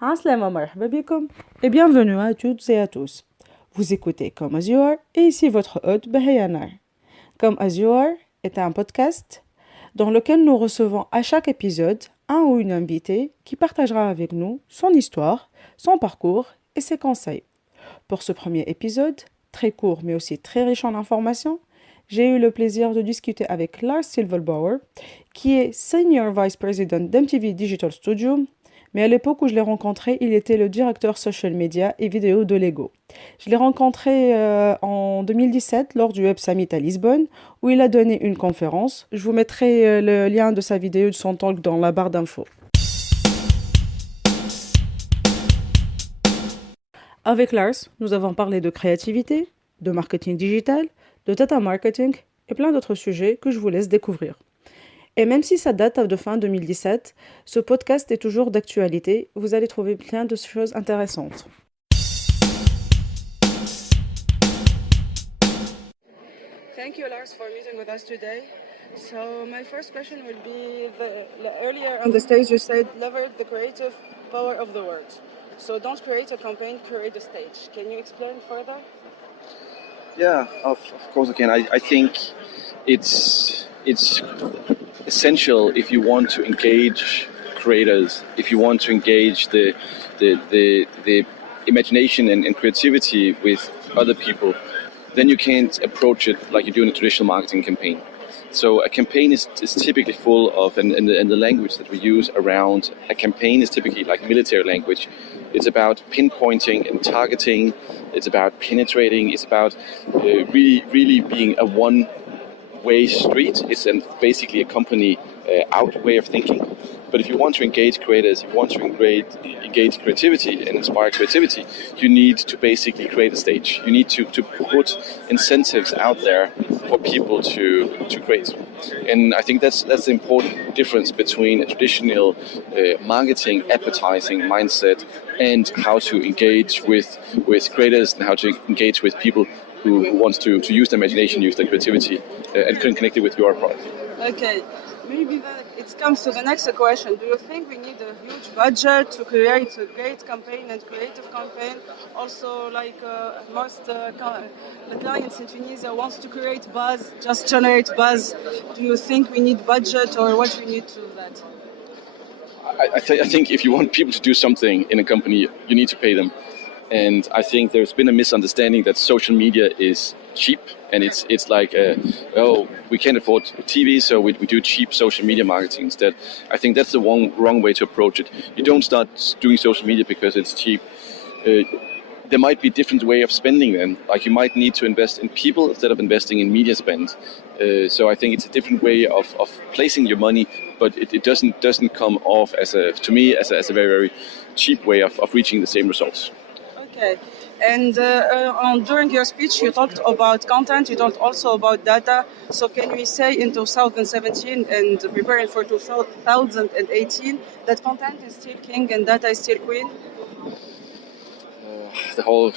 Assalamu marhaba bikoum et bienvenue à toutes et à tous. Vous écoutez Comme As You Are et ici votre hôte Bahia Nar. Comme As You Are est un podcast dans lequel nous recevons à chaque épisode un ou une invitée qui partagera avec nous son histoire, son parcours et ses conseils. Pour ce premier épisode, très court mais aussi très riche en informations, j'ai eu le plaisir de discuter avec Lars Silberbauer, qui est Senior Vice President d'MTV Digital Studio, mais à l'époque où je l'ai rencontré, il était le directeur social media et vidéo de Lego. Je l'ai rencontré en 2017 lors du WebSummit à Lisbonne, où il a donné une conférence. Je vous mettrai le lien de sa vidéo et de son talk dans la barre d'infos. Avec Lars, nous avons parlé de créativité, de marketing digital, de data marketing et plein d'autres sujets que je vous laisse découvrir. Et même si ça date de fin 2017, ce podcast est toujours d'actualité. Vous allez trouver plein de choses intéressantes. Thank you, Lars, for meeting with us today. So my first question will be, earlier on the stage you said, leverage the creative power of the words. So don't create a campaign, create a stage. Can you explain further? Yeah, of course I can. I think it's essential if you want to engage creators, if you want to engage the imagination and creativity with other people, then you can't approach it like you do in a traditional marketing campaign. So a campaign is typically full of, and the language that we use around a campaign is typically like military language. It's about pinpointing and targeting. It's about penetrating. It's about really being a one-way street. It's basically a company out way of thinking. But if you want to engage creators, if you want to engage creativity and inspire creativity, you need to basically create a stage. You need to put incentives out there for people to create. And I think that's the important difference between a traditional marketing, advertising mindset and how to engage with creators and how to engage with people who want to use their imagination, use their creativity, and connect it with your product. Okay. Maybe it comes to the next question. Do you think we need a huge budget to create a great campaign and creative campaign? Also, like most the clients in Tunisia wants to create buzz, just generate buzz. Do you think we need budget or what we need to do that? I think if you want people to do something in a company, you need to pay them. And I think there's been a misunderstanding that social media is cheap, and it's like, we can't afford TV, so we do cheap social media marketing instead. I think that's the wrong way to approach it. You don't start doing social media because it's cheap. There might be different way of spending then. Like you might need to invest in people instead of investing in media spend. So I think it's a different way of placing your money, but it doesn't come off as a very, very cheap way of reaching the same results. Okay, and during your speech you talked about content, you talked also about data. So can we say in 2017 and preparing for 2018 that content is still king and data is still queen? The whole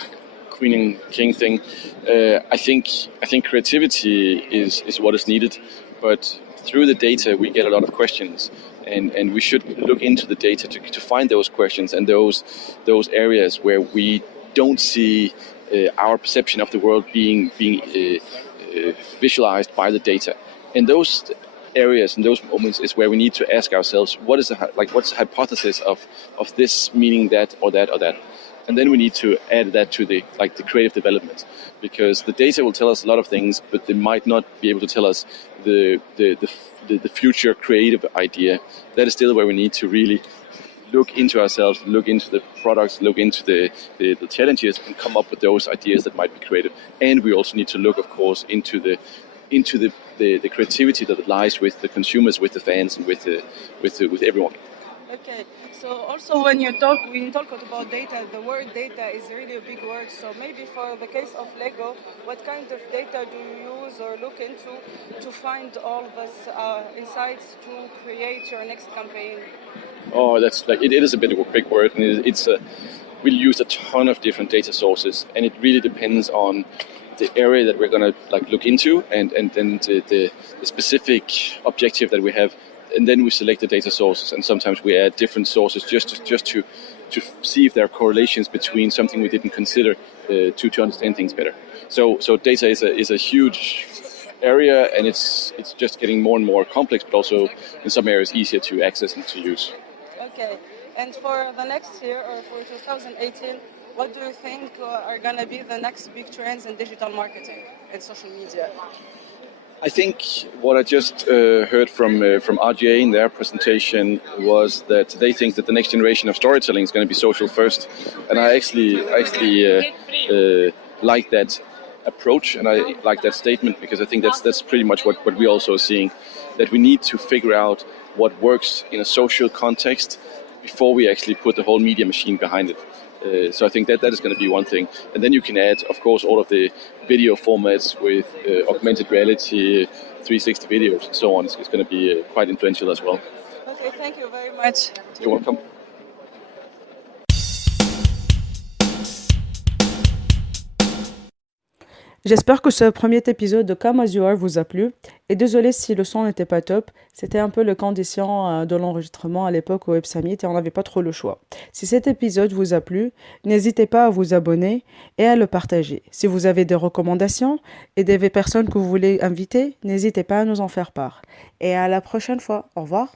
queen and king thing. I think creativity is what is needed, but through the data we get a lot of questions. And we should look into the data to find those questions and those areas where we don't see our perception of the world being visualized by the data. And those areas and those moments is where we need to ask ourselves, what's the hypothesis of this meaning that or that or that. And then we need to add that to the creative development, because the data will tell us a lot of things, but they might not be able to tell us the future creative idea. That is still where we need to really look into ourselves, look into the products, look into the challenges, and come up with those ideas that might be creative. And we also need to look, of course, into the creativity that lies with the consumers, with the fans, and with everyone. Okay. So also when you talk about data, the word data is really a big word. So maybe for the case of Lego, what kind of data do you use or look into to find all these insights to create your next campaign? Oh, that's like it is a bit of a big word, and we'll use a ton of different data sources, and it really depends on the area that we're going to look into and the specific objective that we have. and then we select the data sources, and sometimes we add different sources just to see if there are correlations between something we didn't consider to understand things better. So data is a huge area, and it's just getting more and more complex, but also in some areas easier to access and to use. Okay, and for the next year or for 2018, what do you think are going to be the next big trends in digital marketing and social media? I think what I just heard from RGA in their presentation was that they think that the next generation of storytelling is going to be social first, and I actually like that approach, and I like that statement, because I think that's pretty much what we also are seeing, that we need to figure out what works in a social context before we actually put the whole media machine behind it. So I think that is going to be one thing. And then you can add, of course, all of the video formats with augmented reality, 360 videos, and so on. It's going to be quite influential as well. Okay, thank you very much. You're welcome. J'espère que ce premier épisode de Come As You Are vous a plu. Et désolé si le son n'était pas top. C'était un peu les conditions de l'enregistrement à l'époque au WebSummit et on n'avait pas trop le choix. Si cet épisode vous a plu, n'hésitez pas à vous abonner et à le partager. Si vous avez des recommandations et des personnes que vous voulez inviter, n'hésitez pas à nous en faire part. Et à la prochaine fois. Au revoir.